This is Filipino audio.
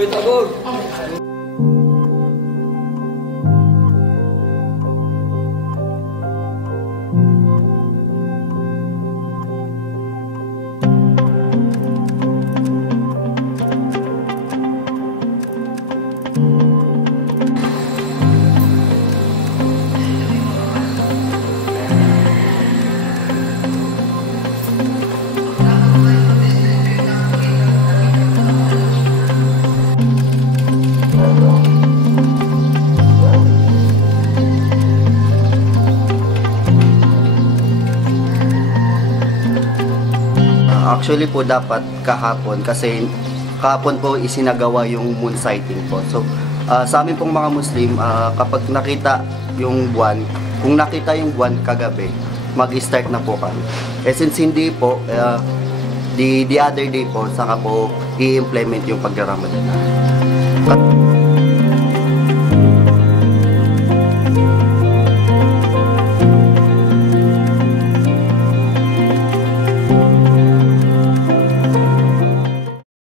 Wait, abog. Actually po dapat kahapon kasi kahapon po isinagawa yung moon sighting po. So sa amin pong mga Muslim, kapag nakita yung buwan, kung nakita yung buwan kagabi, mag-start na po kami. Eh since hindi po, the other day po, saka po i-implement yung pag-Ramadan.